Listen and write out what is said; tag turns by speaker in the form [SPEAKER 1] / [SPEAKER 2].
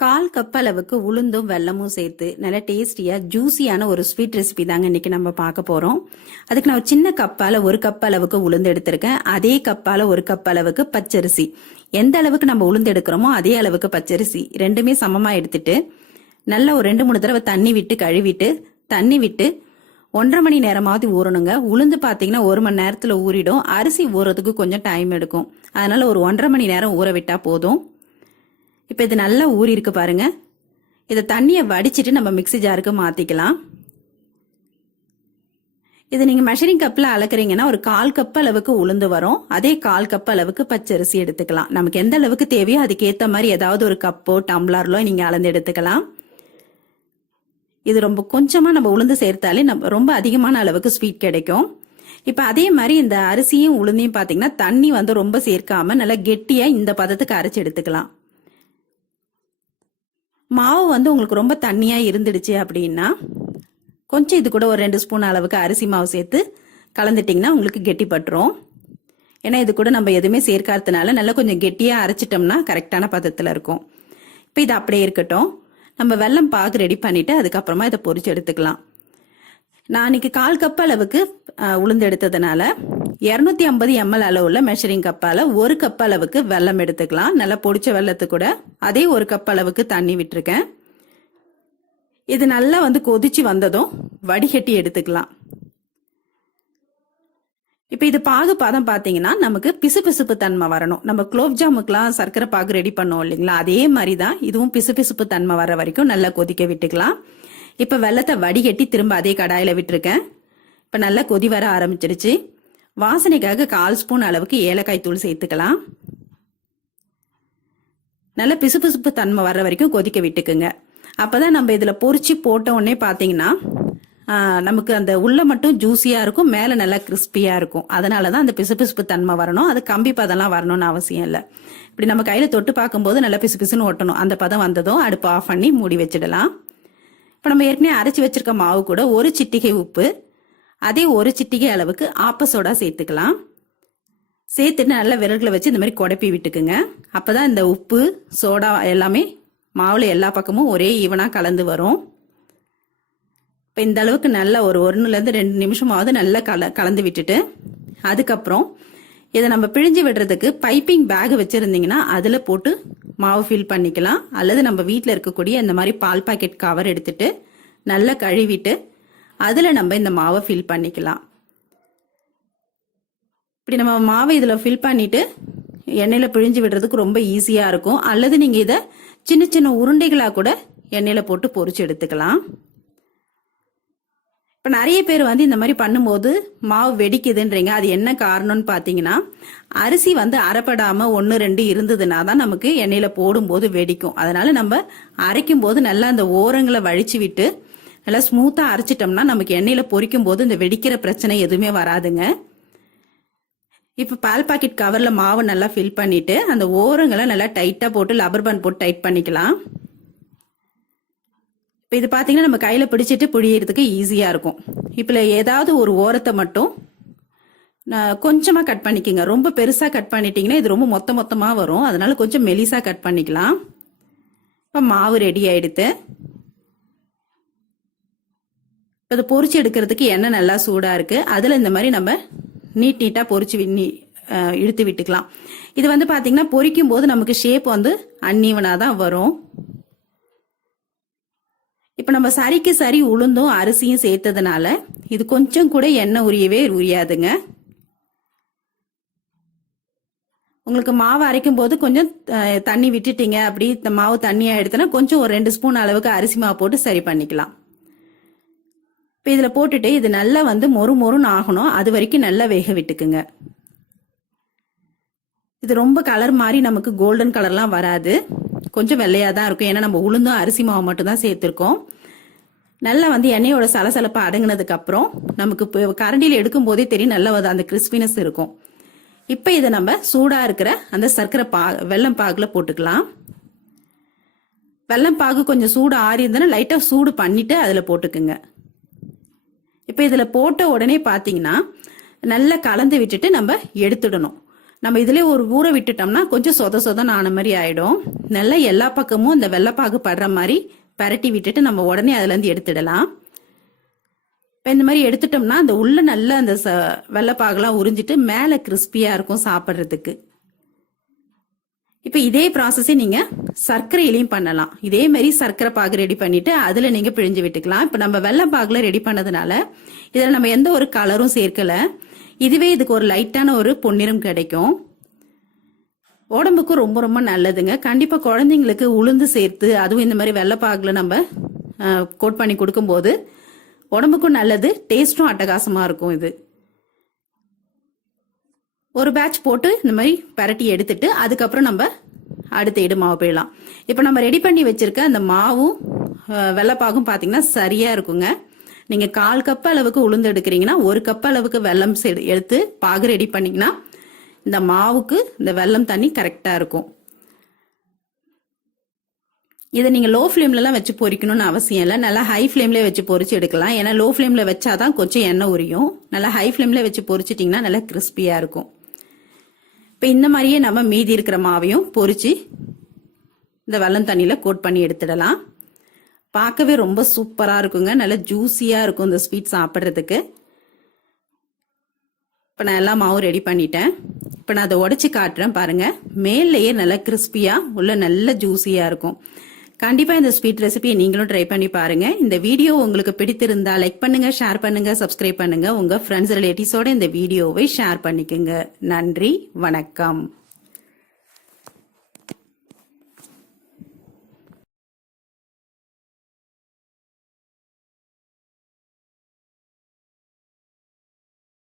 [SPEAKER 1] கால் cup அளவுக்கு உளுந்தும் வெல்லமும் சேர்த்து நல்ல டேஸ்டியாக ஜூஸியான ஒரு ஸ்வீட் ரெசிபி தாங்க இன்னைக்கு நம்ம பார்க்க போகிறோம் அதுக்கு நான் சின்ன கப்பால் ஒரு கப் அளவுக்கு உளுந்து எடுத்திருக்கேன். அதே கப்பால் ஒரு கப் அளவுக்கு பச்சரிசி. எந்த அளவுக்கு நம்ம உளுந்து எடுக்கிறோமோ அதே அளவுக்கு பச்சரிசி. ரெண்டுமே சமமாக எடுத்துட்டு நல்லா ஒரு ரெண்டு மூணு தடவை தண்ணி விட்டு கழுவிட்டு தண்ணி விட்டு ஒன்றரை மணி நேரமாவது ஊறணுங்க. உளுந்து பார்த்தீங்கன்னா ஒரு மணி நேரத்தில் ஊறிடும். அரிசி ஊறதுக்கு கொஞ்சம் டைம் எடுக்கும். அதனால ஒரு ஒன்றரை மணி நேரம் ஊற விட்டால் போதும். இப்போ இது நல்லா ஊறி இருக்கு பாருங்க. இதை தண்ணியை வடிச்சிட்டு நம்ம மிக்ஸி ஜாருக்கு மாற்றிக்கலாம் இது நீங்கள் மெஷரிங் கப்பில் அளக்குறீங்கன்னா ஒரு கால் கப் அளவுக்கு உளுந்து வரும். அதே கால் கப் அளவுக்கு பச்சரிசி எடுத்துக்கலாம். நமக்கு எந்த அளவுக்கு தேவையோ அதுக்கேற்ற மாதிரி ஏதாவது ஒரு கப்போ டம்ளர்லோ நீங்கள் அளந்து எடுத்துக்கலாம். இது ரொம்ப கொஞ்சமாக நம்ம உளுந்து சேர்த்தாலே நம்ம ரொம்ப அதிகமான அளவுக்கு ஸ்வீட் கிடைக்கும். இப்போ அதே மாதிரி இந்த அரிசியும் உளுந்தையும் பார்த்தீங்கன்னா தண்ணி வந்து ரொம்ப சேர்க்காம நல்லா கெட்டியாக இந்த பதத்துக்கு அரைச்சி எடுத்துக்கலாம். மாவு வந்து உங்களுக்கு ரொம்ப தண்ணியாக இருந்துடுச்சு அப்படின்னா கொஞ்சம் இது கூட ஒரு ரெண்டு ஸ்பூன் அளவுக்கு அரிசி மாவு சேர்த்து கலந்துட்டிங்கன்னா உங்களுக்கு கெட்டிப்பட்டுரும். ஏன்னா இது கூட நம்ம எதுவுமே சேர்க்காததுனால நல்லா கொஞ்சம் கெட்டியாக அரைச்சிட்டோம்னா கரெக்டான பதத்தில் இருக்கும். இப்போ இது அப்படியே இருக்கட்டும். நம்ம வெல்லம் பாகு ரெடி பண்ணிவிட்டு அதுக்கப்புறமா இதை பொறிச்சு எடுத்துக்கலாம். நான் இன்னைக்கு கால் கப் அளவுக்கு உளுந்து எடுத்ததுனால இரநூத்தி ஐம்பது எம்எல் அளவுள்ள மெஷரிங் கப்பால ஒரு கப் அளவுக்கு வெல்லம் எடுத்துக்கலாம். நல்லா பொடிச்ச வெள்ளத்து கூட அதே ஒரு கப் அளவுக்கு தண்ணி விட்டுருக்கேன். இது நல்லா வந்து கொதிச்சு வந்ததும் வடிகட்டி எடுத்துக்கலாம். இப்போ இது பாகு பதம் பார்த்தீங்கன்னா நமக்கு பிசுபிசுப்பு தன்மை வரணும். நம்ம குலோப் ஜாமுக்கெலாம் சர்க்கரை பாகு ரெடி பண்ணோம் இல்லைங்களா? அதே மாதிரி தான் இதுவும் பிசுபிசுப்பு தன்மை வர வரைக்கும் நல்லா கொதிக்க விட்டுக்கலாம். இப்போ வெள்ளத்தை வடிகட்டி திரும்ப அதே கடாயில் விட்டுருக்கேன். இப்போ நல்லா கொதி வர ஆரம்பிச்சிருச்சு. வாசனைக்காக கால் ஸ்பூன் அளவுக்கு ஏலக்காய் தூள் சேர்த்துக்கலாம். நல்ல பிசுபிசுப்பு தன்மை வர்ற வரைக்கும் கொதிக்க விட்டுக்குங்க. அப்பதான் நம்ம இதில் பொறிச்சு போட்ட உடனே பார்த்தீங்கன்னா நமக்கு அந்த உள்ள மட்டும் ஜூஸியாக இருக்கும் மேலே நல்லா கிறிஸ்பியாக இருக்கும். அதனால தான் அந்த பிசுபிசுப்பு தன்மை வரணும். அது கம்பி பதம்லாம் வரணும்னு அவசியம் இல்லை. இப்படி நம்ம கையில் தொட்டு பார்க்கும்போது நல்லா பிசுபிசுன்னு ஒட்டணும். அந்த பதம் வந்ததும் அடுப்பு ஆஃப் பண்ணி மூடி வச்சிடலாம். இப்போ நம்ம ஏற்கனவே அரைச்சி வச்சிருக்க மாவு கூட ஒரு சிட்டிகை உப்பு அதே ஒரு சிட்டிகை அளவுக்கு ஆப்ப சோடா சேர்த்துக்கலாம். சேர்த்துட்டு நல்லா விரல்களை வச்சு இந்த மாதிரி குடப்பி விட்டுக்குங்க. அப்போ தான் இந்த உப்பு சோடா எல்லாமே மாவில் எல்லா பக்கமும் ஒரே ஈவனாக கலந்து வரும். இப்போ இந்த அளவுக்கு நல்லா ஒரு ஒன்றுலேருந்து ரெண்டு நிமிஷமாவது நல்லா கல கலந்து விட்டுட்டு அதுக்கப்புறம் இதை நம்ம பிழிஞ்சு விடுறதுக்கு பைப்பிங் பேக் வச்சுருந்தீங்கன்னா அதில் போட்டு மாவு ஃபில் பண்ணிக்கலாம். அல்லது நம்ம வீட்டில் இருக்கக்கூடிய இந்த மாதிரி பால் பாக்கெட் கவர் எடுத்துட்டு நல்லா கழுவிட்டு அதில் நம்ம இந்த மாவை ஃபில் பண்ணிக்கலாம். இப்படி நம்ம மாவை இதில் ஃபில் பண்ணிவிட்டு எண்ணெயில் பிழிஞ்சு விடுறதுக்கு ரொம்ப ஈஸியாக இருக்கும். அல்லது நீங்கள் இதை சின்ன சின்ன உருண்டைகளாக கூட எண்ணெயில் போட்டு பொறிச்சு எடுத்துக்கலாம். இப்போ நிறைய பேர் வந்து இந்த மாதிரி பண்ணும்போது மாவு வெடிக்குதுன்றீங்க. அது என்ன காரணம்னு பார்த்தீங்கன்னா அரிசி வந்து அரைப்படாமல் ஒன்று ரெண்டு இருந்ததுன்னா தான் நமக்கு எண்ணெயில் போடும்போது வெடிக்கும். அதனால் நம்ம அரைக்கும் போது நல்லா அந்த ஓரங்களை வழிச்சு விட்டு நல்லா ஸ்மூத்தாக அரைச்சிட்டோம்னா நமக்கு எண்ணெயில் பொரிக்கும் போது இந்த வெடிக்கிற பிரச்சனை எதுவுமே வராதுங்க. இப்போ பால் பாக்கெட் கவரில் மாவு நல்லா ஃபில் பண்ணிவிட்டு அந்த ஓரங்களை நல்லா டைட்டாக போட்டு லப்பர் பேண்ட் போட்டு டைட் பண்ணிக்கலாம். இப்போ இது பார்த்தீங்கன்னா நம்ம கையில் பிடிச்சிட்டு புழியறதுக்கு ஈஸியாக இருக்கும். இப்போ ஏதாவது ஒரு ஓரத்தை மட்டும் கொஞ்சமாக கட் பண்ணிக்கோங்க. ரொம்ப பெருசாக கட் பண்ணிட்டீங்கன்னா இது ரொம்ப மொத்த மொத்தமாக வரும். அதனால கொஞ்சம் மெலிசாக கட் பண்ணிக்கலாம். இப்போ மாவு ரெடி ஆயிடுத்து இப்போ இதை பொறிச்சு எடுக்கிறதுக்கு எண்ணெய் நல்லா சூடாக இருக்குது அதில் இந்த மாதிரி நம்ம நீட் நீட்டாக பொறிச்சு இழுத்து விட்டுக்கலாம். இது வந்து பார்த்தீங்கன்னா பொரிக்கும் போது நமக்கு ஷேப் வந்து அன்னீவனாக தான் வரும். இப்போ நம்ம சரிக்கு சரி உளுந்தும் அரிசியும் சேர்த்ததுனால இது கொஞ்சம் கூட எண்ணெய் உரியவே உரியாதுங்க. உங்களுக்கு மாவு அரைக்கும் போது கொஞ்சம் தண்ணி விட்டுட்டீங்க அப்படி இந்த மாவு தண்ணியாக எடுத்தனா கொஞ்சம் ஒரு ரெண்டு ஸ்பூன் அளவுக்கு அரிசி மாவு போட்டு சரி பண்ணிக்கலாம். இப்போ இதில் போட்டுட்டு இது நல்லா வந்து மொறு மொறுன்னு ஆகணும். அது வரைக்கும் நல்லா வேக விட்டுக்குங்க. இது ரொம்ப கலர் மாதிரி நமக்கு கோல்டன் கலர்லாம் வராது. கொஞ்சம் வெள்ளையாக தான் இருக்கும். ஏன்னா நம்ம உளுந்தும் அரிசி மாவு மட்டும்தான் சேர்த்துருக்கோம். நல்லா வந்து எண்ணெயோட சலசலப்பை அடங்கினதுக்கு அப்புறம் நமக்கு இப்போ கரண்டியில் எடுக்கும் போதே தெரியும் நல்லா அந்த கிறிஸ்பினஸ் இருக்கும். இப்போ இதை நம்ம சூடாக இருக்கிற அந்த சர்க்கரை பா வெல்லம் பாகில் போட்டுக்கலாம். வெல்லம் பாகு கொஞ்சம் சூடு ஆறி இருந்ததுன்னா லைட்டாக சூடு பண்ணிட்டு அதில் போட்டுக்குங்க. இப்போ இதில் போட்ட உடனே பார்த்தீங்கன்னா நல்லா கலந்து விட்டுட்டு நம்ம எடுத்துடணும். நம்ம இதிலே ஒரு ஊற விட்டுட்டோம்னா கொஞ்சம் சொத சொதன்னு ஆன மாதிரி ஆயிடும். நல்லா எல்லா பக்கமும் இந்த வெள்ளைப்பாகு படுற மாதிரி பரட்டி விட்டுட்டு நம்ம உடனே அதுலேருந்து எடுத்துடலாம். இப்போ இந்த மாதிரி எடுத்துட்டோம்னா அந்த உள்ள நல்லா அந்த ச வெள்ளைப்பாகுலாம் உறிஞ்சிட்டு மேலே கிறிஸ்பியாக இருக்கும் சாப்பிட்றதுக்கு. இப்போ இதே ப்ராசஸே நீங்கள் சர்க்கரையிலையும் பண்ணலாம். இதே மாதிரி சர்க்கரை பாகு ரெடி பண்ணிவிட்டு அதில் நீங்கள் பிழிஞ்சு விட்டுக்கலாம். இப்போ நம்ம வெள்ளை பாகில் ரெடி பண்ணதுனால இதில் நம்ம எந்த ஒரு கலரும் சேர்க்கலை. இதுவே இதுக்கு ஒரு லைட்டான ஒரு பொன்னிறம் கிடைக்கும். உடம்புக்கும் ரொம்ப ரொம்ப நல்லதுங்க. கண்டிப்பாக குழந்தைங்களுக்கு உளுந்து சேர்த்து அதுவும் இந்த மாதிரி வெள்ளைப்பாகில் நம்ம கோட் பண்ணி கொடுக்கும்போது உடம்புக்கும் நல்லது டேஸ்ட்டும் அட்டகாசமாக இருக்கும் இது. ஒரு பேட்ச் போட்டு இந்த மாதிரி பரட்டி எடுத்துட்டு அதுக்கப்புறம் நம்ம அடுத்த இடு மாவு போயிடலாம். இப்போ நம்ம ரெடி பண்ணி வச்சிருக்க அந்த மாவும் வெள்ளப்பாகும் பார்த்தீங்கன்னா சரியாக இருக்குங்க. நீங்கள் கால் கப் அளவுக்கு உளுந்து எடுக்கிறீங்கன்னா ஒரு கப் அளவுக்கு வெல்லம் எடுத்து பாகு ரெடி பண்ணிங்கன்னா இந்த மாவுக்கு இந்த வெல்லம் தண்ணி கரெக்டாக இருக்கும். இதை நீங்கள் லோ ஃப்ளேம்லலாம் வச்சு பொறிக்கணும்னு அவசியம் இல்லை. நல்லா ஹை ஃப்ளேம்லேயே வச்சு பொறிச்சு எடுக்கலாம். ஏன்னா லோ ஃப்ளேமில் வச்சாதான் கொஞ்சம் எண்ணெய் உரியும். நல்லா ஹை ஃப்ளேமில் வச்சு பொரிச்சிட்டிங்கன்னா நல்லா கிறிஸ்பியாக இருக்கும். இப்போ இந்த மாதிரியே நம்ம மீதி இருக்கிற மாவையும் பொறிச்சு இந்த வெள்ளம் தண்ணியில் கோட் பண்ணி எடுத்துடலாம். பார்க்கவே ரொம்ப சூப்பராக இருக்குங்க. நல்லா ஜூஸியாக இருக்கும் இந்த ஸ்வீட் சாப்பிட்றதுக்கு. இப்போ நான் எல்லா மாவும் ரெடி பண்ணிட்டேன். இப்போ நான் அதை உடச்சி காட்டுறேன் பாருங்கள் மேலேயே நல்லா கிறிஸ்பியாக உள்ள நல்ல ஜூஸியாக இருக்கும். கண்டிப்பாக இந்த ஸ்வீட் ரெசிபியை நீங்களும் ட்ரை பண்ணி பாருங்கள் இந்த வீடியோ உங்களுக்கு பிடித்திருந்தா லைக் பண்ணுங்கள் ஷேர் பண்ணுங்கள் சப்ஸ்கிரைப் பண்ணுங்கள் உங்கள் ஃப்ரெண்ட்ஸ் ரிலேட்டிவ்ஸோட இந்த வீடியோவை ஷேர் பண்ணிக்கோங்க. நன்றி வணக்கம்.